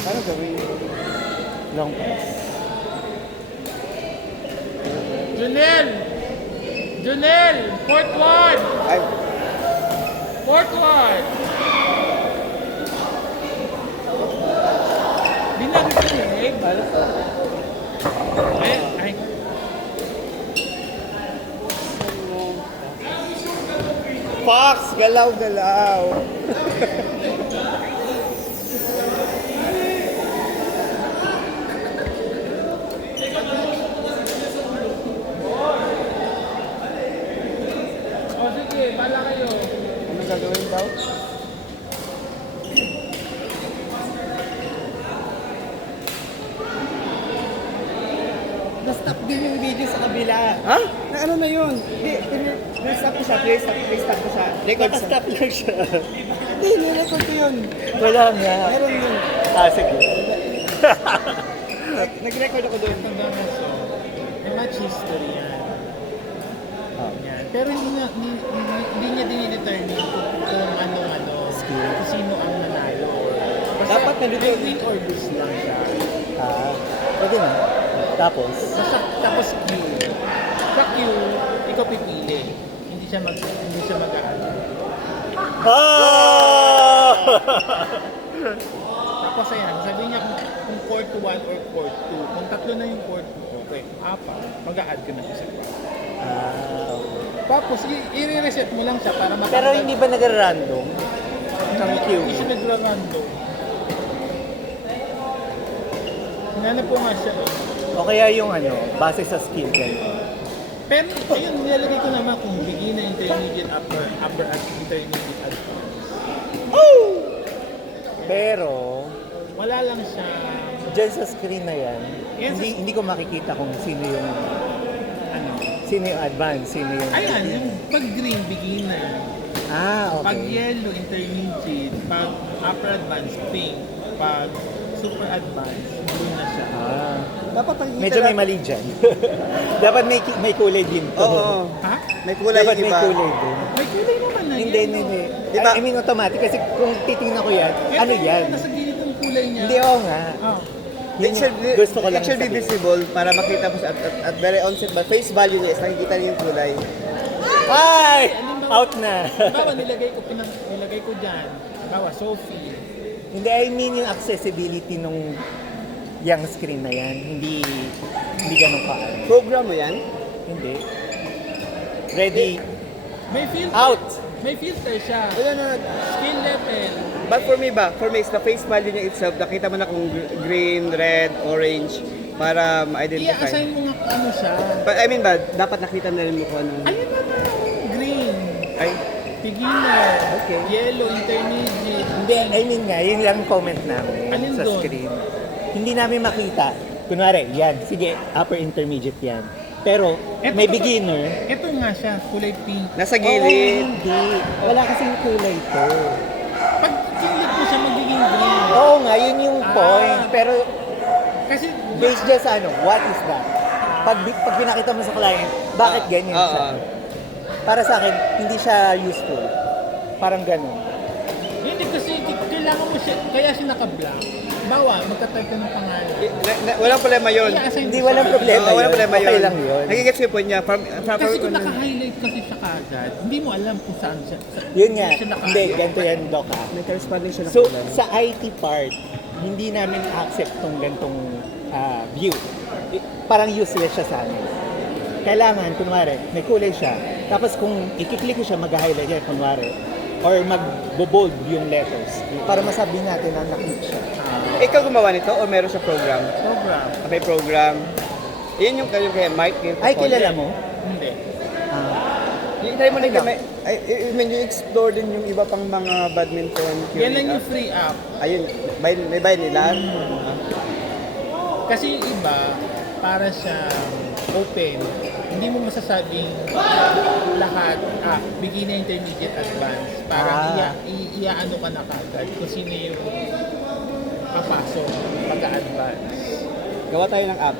Paano gawin? Long press. Junel! Junel! Fourth one! Ay, Fourth one! Di na rin kinilig. paano to? Ay. Fox! Galaw-galaw! O sige, pala kayo. Ano gagawin daw? Na-stop din yung video sa kabila. Ha? Na ano na yun? Hindi, stop ko siya, play-stop ko siya. Record siya. Naka-stop lang siya. Hindi, nirecord ko yun. Wala nga. Meron yun. Sige. Nag-record ako doon. Hanggang na siya. May match history yan. Yan. Pero hindi niya dinidetermine kung ano-ano. Kung sino ang nanalo. Basta Dapat nandito may yun. win or lose lang siya. Pwede na. Tapos, Basta tapos Q. Sa Q, ikaw pipili. Hindi siya mag-aano. Tapos ayan, sabi niya kung court 1 or court 2. Kung tatlo na yung court 2, okay, apat, mag-a-add ka na isa pa. Tapos i-reset mo lang siya para pero hindi ba nag-random? Sa queue? Hindi siya nag-random. Hinanap ko nga siya. O kaya yung ano, base sa skill gano'n. Pero ayun, nilalagay ko naman kung beginner, intermediate, upper at intermediate advanced. Pero, Wala lang siya. dyan sa screen na yan, Yes, hindi ko makikita kung sino yung sino yung advanced, sino yung... Ayan, yung pag green, beginner. Okay. Pag yellow, intermediate. Pag upper advanced, pink. Pag super advanced, blue na siya. Dapat nakikita Medyo may lang- mali dyan. Dapat may kulay din to. Oo. Ha? May kulay, Dapat di may ba? kulay din. May kulay naman na Hindi, yellow. hindi. Diba? I mean, automatic. Kasi kung titingnan ko yan, Ito ano yung yan? Nasa gilid ng kulay niya. Hindi, oo nga. Oh. Yun yung gusto ko lang It should be sabihin. visible para makita mo siya at very onset. But face value niya is nakikita niyo yung kulay. Ay! Out na. Bawa nilagay ko dyan. Bawa Sophie. Hindi, I mean yung accessibility nung yung screen na yan. Hindi ganun ka. Program mo yan? Hindi. Ready? May filter. Out! May filter siya. Wala na. Skill level. But for me, is the face value niya itself. Nakita mo na kung green, red, orange para ma-identify. I-assign mo nga kung ano siya. But I mean ba, dapat nakita na rin mo kung ano. Ayun naman. Green. Ay, Beginner. Okay. Yellow, intermediate. Hindi, I mean nga, yun lang comment namin Alin sa doon? screen. Hindi namin makita. Kunwari, yan. Sige, upper intermediate yan. Pero, Eto may to- beginner. Ito nga siya, kulay pink. nasa Oo, gilid. hindi. Wala kasing kulay to. Pag kinlik mo siya, magiging green. Oo nga, yun yung point. Pero, Kasi, based dyan sa ano, what is that? Pag pinakita mo sa client, bakit ganyan Oo. siya? Para sa akin, hindi siya useful. Parang ganun. hindi kasi kailangan mo siya, kaya siya naka-black. Bawa, magta-type ka ng pangalan. Walang problema yun. I-assign Hindi, mo walang siya. problema. Oo, walang yun. problema Okay yun. lang yun. Nagigets ko yung point niya. Kasi kung naka-highlight kasi siya kagad, hindi mo alam kung saan siya. Yun nga. siya naka- Hindi, ganito yan, Doc. May corresponding siya na So, kulay. sa IT part, hindi namin accept tong gantong view. Parang useless siya sa amin. Kailangan, kunwari, may kulay siya. Tapos kung i-click ko siya, mag-highlight yan, kunwari. Or mag-bold yung letters. Para masabi natin na naklik siya. Ikaw gumawa nito o meron sa program? Program. May program. Yun yung kaya Mike. Yung Ay, kilala mo? Hindi. Yung try mo na Ano? I mean, you explore din yung iba pang mga badminton. Yan lang app. yung free app. Ayun, may bayad nila. Kasi yung iba, para siya open. Hindi mo masasabing lahat, beginner, intermediate, advanced. Parang iaano ka na kagad kung sino yung papasok pagka-advance. Gawa tayo ng app.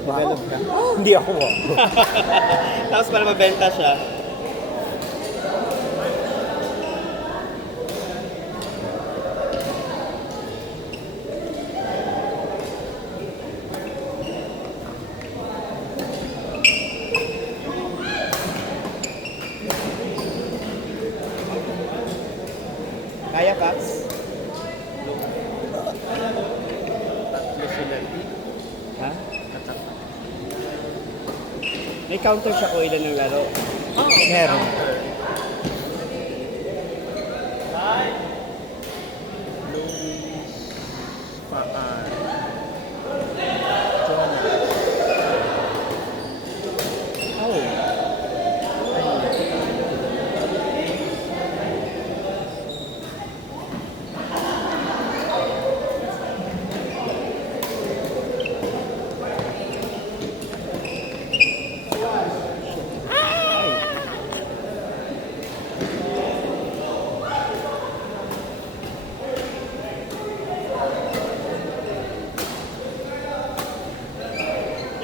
Develop ka. Hindi ako. Tapos para mabenta siya. 30. Ha? May counter siya kung ilan ng laro. Oo, Meron. Luis Paan. Jonas. Oh.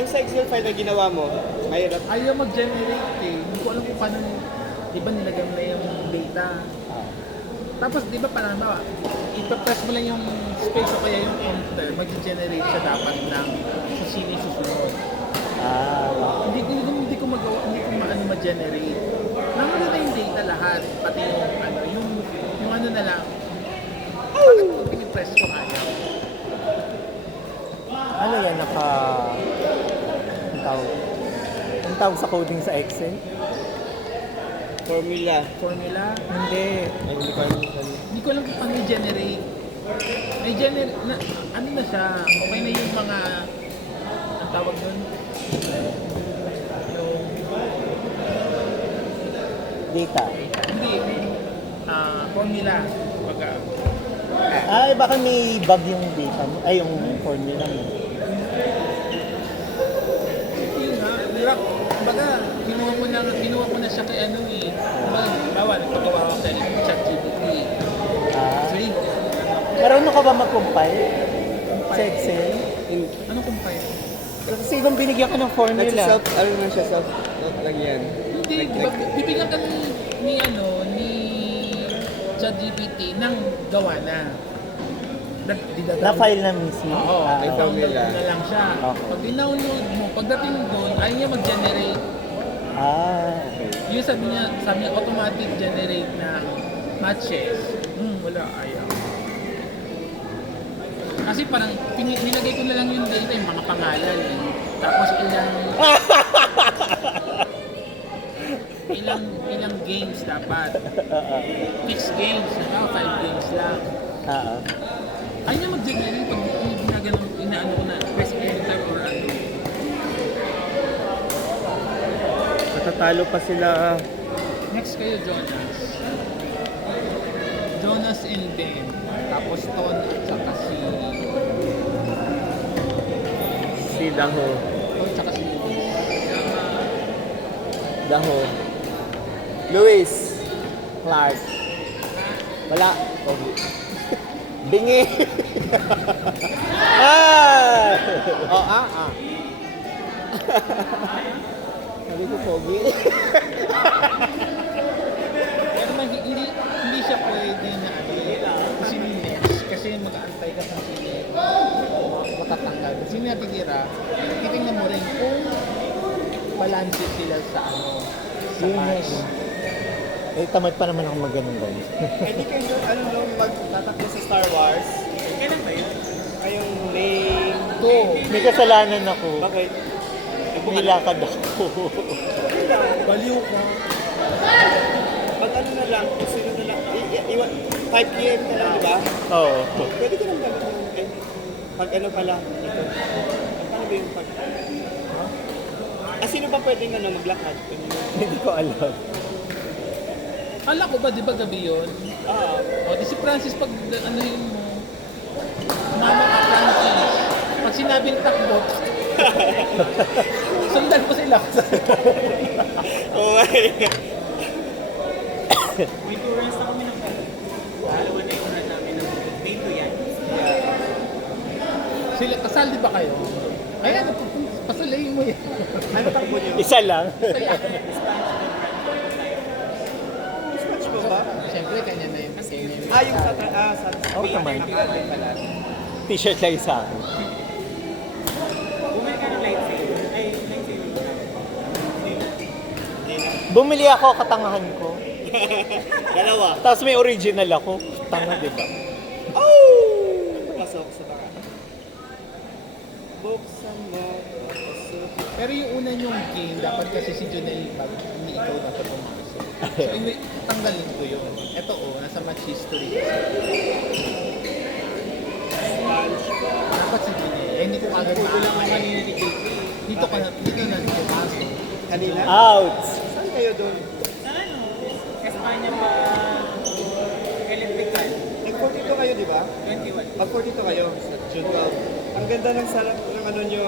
Yung sa Excel file na ginawa mo, mahirap. Ayaw mag-generate eh. Hindi ko alam kung paano, di ba nilagay mo na yung data. Tapos di ba parang ba, ipapress mo lang yung space o kaya yung enter, mag-generate siya dapat ng kung sino yung susunod. Hindi ko magawa, hindi ko maano ma-generate. Naman na yung data lahat, pati yung ano na lang. Bakit ko pinipress ko ayaw? Ano yan, ang tawag sa coding sa Excel? Formula. Formula? Hindi. Ay, hindi ko alam kung ano. Hindi ko alam kung paano i-generate. May generate, ano na siya, okay na yung mga, ang tawag nun? Yung, Data. hindi, formula. Baga, Ay, baka may bug yung data mo. Ay, yung formula mo. yun nga, hirap. Baga, kinuha ko na siya kay ano eh. Bawa, nagpagawa ko sa ChatGPT. Free. Marunong ka ba mag-compile sa Excel? Anong compile? Kasi ibang binigyan ka ng formula. Nagsiself, ano na siya, self-note lang yan. Hindi, di ba, bibigyan ka ni ChatGPT ng gawa na. Na-file na mismo? Oo, may download formula. na lang siya. Okay. Pag dinownload mo, pagdating doon, ayaw niya mag-generate. Okay. Yung sabi niya automatic generate na matches. Wala, ayaw. Kasi parang nilagay ko na lang yung data, yung mga pangalan. Eh. Tapos ilang games dapat. 6 games, 5 games lang. Ayaw niya mag-generate pag inaano ko na press enter or ano. Matatalo pa sila. Next kayo, Jonas. Jonas and Ben. Tapos Ton at saka Si Daho. Ton at saka si Luis. Daho. Luis. Clark. Wala. Pogi. Bingi. Sabi ko Pogi. Pero hindi siya pwede na kasi next. Kasi mag-aantay ka kung sino matatanggal. Sino natitira, titingnan mo rin kung balance sila sa sa patch. Eh, tamad pa naman ako mag-ganun ganun. Eh di kayo, magtatakbo sa Star Wars. Kailan ba yun? Ngayong May... May kasalanan ako. Bakit? May lakad ako. Baliw ka. Pag ano na lang, kung sino na lang, 5 p.m. ka lang, di ba? Oo. Pwede ka lang gamit ng pag ano pala, ito. Paano ba yung pag... sino ba pwedeng maglakad? Hindi ko alam. Kala ko ba, di ba gabi yun? O, di si Francis pag anuhin mo, mama ka Francis. Pag sinabing takbo, sundan ko sila. Oh my God. May tourist na kami ng dalawa na yung namin ng dito yan. Sila, kasal di ba kayo? Ayan, pasalayin mo yan. Ano takbo niyo? Isa lang. Dispatch mo ba? Siyempre, kanya na yun. Yung sa Oo naman. Ang pala. T-shirt lang sa akin. Bumili ka ng lightsaber. Ay, lightsaber. Bumili ako, katangahan ko. Dalawa. Tapos may original ako. Tanga, di ba? Oh! Pasok sa baka. buksan mo. Pero yung una yung game, dapat kasi si Junel pag hindi ikaw dapat pumasok. So, tanggalin ko yun. Ito nasa match history. Dapat si Junel. Hindi ko agad Wala lang maaaman. kanina ni JP. Dito na pumasok. Kanina? Out! Saan kayo doon? Sa ano? Espanya pa electrical. Nag-42 kayo, di ba? 21. Pag-42 kayo sa June 12. Ang ganda ng sarap ng ano nyo,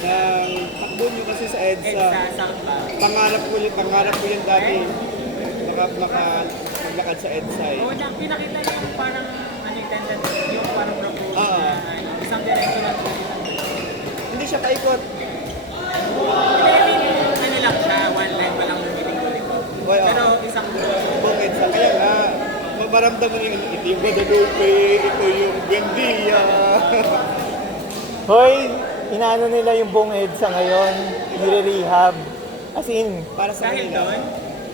ng takbo nyo kasi sa EDSA. Sa pa. Pangarap ko yun dati. Maglakad sa EDSA eh. Oo, pinakita niya yung parang ano yung tendency, yung parang propose Oo. na isang direction lang. Hindi siya paikot. Ano lang siya, one line pa lang umiting-ulit. Boy, Pero isang buong EDSA. Kaya nga, maramdaman mo yung ito yung Guadalupe, ito yung Buendia. Hoy, inaano nila yung buong EDSA ngayon, nire-rehab. As in, Para sa dahil kanila. doon,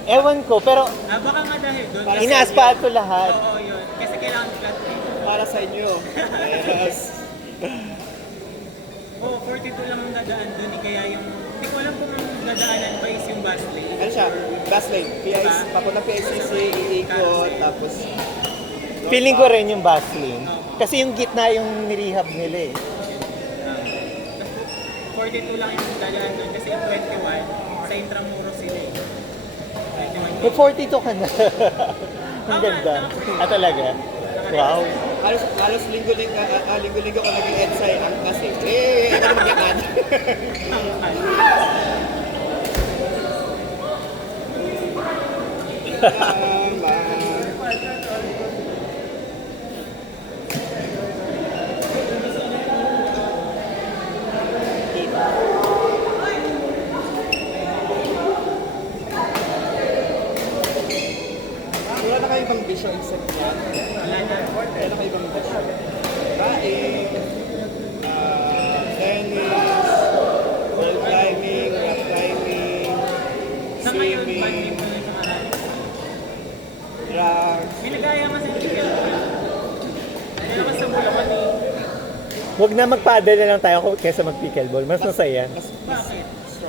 ewan ko, pero baka nga dahil doon. Para kasi- ina-asfalto lahat. Oo, yun. Kasi kailangan flat eh. Para sa inyo. Yes. Oo, 42 lang ang dadaan doon. Kaya yung, hindi ko alam kung ang dadaanan pa is yung bus lane. Ano siya? Bus lane. PIC, papunta PICC, iikot, tapos... Feeling ko rin yung bus lane. Kasi yung gitna yung nirehab nila eh. 42 lang yung dadaan doon. Kasi yung 21, sa Intramuros sila eh. 21. May 42 ka na. Ang ganda. Ah, talaga? Wow. Halos linggo-linggo ko naging EDSA eh. Ang kasi, ano maglakad? Wala na kayo ibang bisyo except yan? Wala na kayo ibang bisyo? Raing, tennis, wall climbing, rock climbing, Sa ngayon, swimming, badminton yung pangalan. drag. Binagaya nga sa Tigil. Ano naman sa Bulacan eh. Huwag na mag-paddle na lang tayo kaysa mag-pickleball. Mas masaya. Bakit?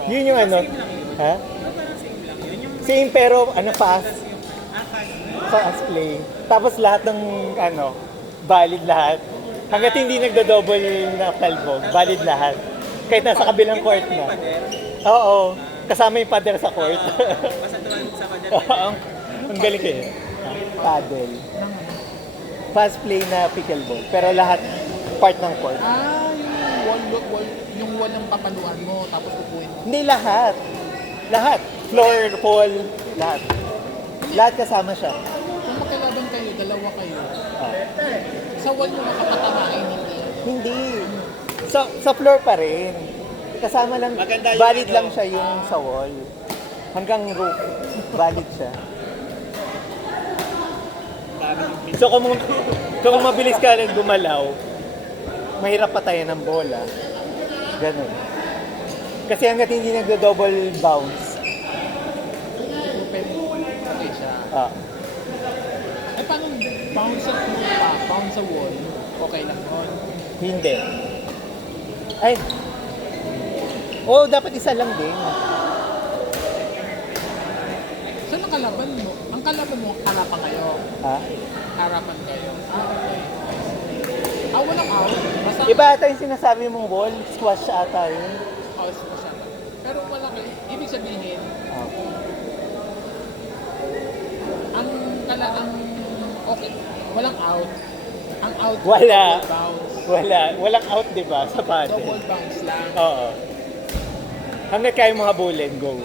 Yun yung ano. Same lang yun. Ha? Parang same lang yun. Yung Same pero ano fast. tas yung fast. Fast play. Tapos lahat ng ano, valid lahat. Hanggat hindi nagdo-double na talbog, valid lahat. Kahit nasa kabilang court May na. pader. Oo. Kasama yung pader sa court. Basta tuwan sa pader. Ang galing kayo. Paddle. Fast play na pickleball. Pero lahat part ng court. Yung wall ng papaluan mo, tapos upuin mo. Hindi lahat. Lahat. Floor, pool, lahat. Lahat kasama siya. Kung magkalaban kayo, dalawa kayo, Ah. sa wall mo makapatamain hindi. Hindi. Sa floor pa rin. Kasama lang, Maganda yung valid ano. lang siya yung sa wall. Hanggang roof, valid siya. So kung mabilis ka rin gumalaw, mahirap patayan ng bola. Ganun. Kasi hanggat hindi nagdo-double bounce. Open, okay siya. Ah. Eh, paano bounce sa lupa, bounce sa wall, okay lang yun. Hindi. Ay. Oh, dapat isa lang din. Saan ang kalaban mo? Ang kalaban mo, harapan kayo. Ha? Harapan kayo. Okay. Walang out. Basta Iba ata yung sinasabi mong ball, squash ata yun. house mo siya. Pero wala kayo. Ibig sabihin, Ah. ang okay, walang out. Ang out, Wala. double bounce. Walang out 'di ba sa paddle? Double bounce lang. Oo. Hanggang kaya mo habulin, go.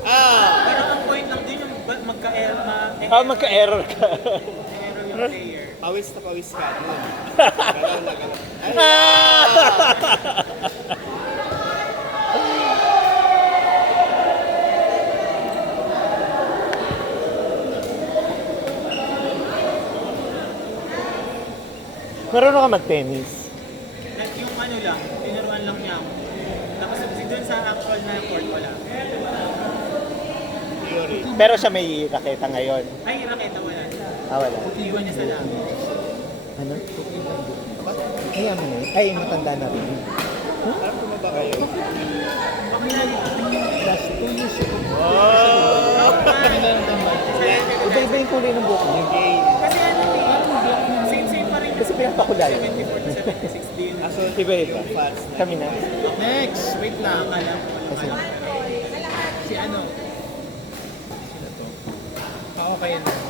Pero ang point lang din yung magka-error Magka-error ka. error yung player. Pawis na pawis ka. Gano'n na gano'n. Marunong ka mag-tennis. At yung ano lang, tinuruan lang niya ako. Tapos doon sa actual na court, wala. Theory. Pero siya may raketa ngayon. Ay, raketa wala. Ah, wala. Iwan niya sa langit. Ano? Kaya mo na yun. Ay, matanda na rin. Parang tumaba kayo. Last 2 years ago. Kami na lang tambay. Iba-iba yung kulay ng buhok niya. Kasi ano same pa rin. Kasi pinapakulay. 74 to 76 din. Aso, Iba-iba. fats na. Kami na. Next, wait lang. Kasi, Si ano? Sino to? Okay na.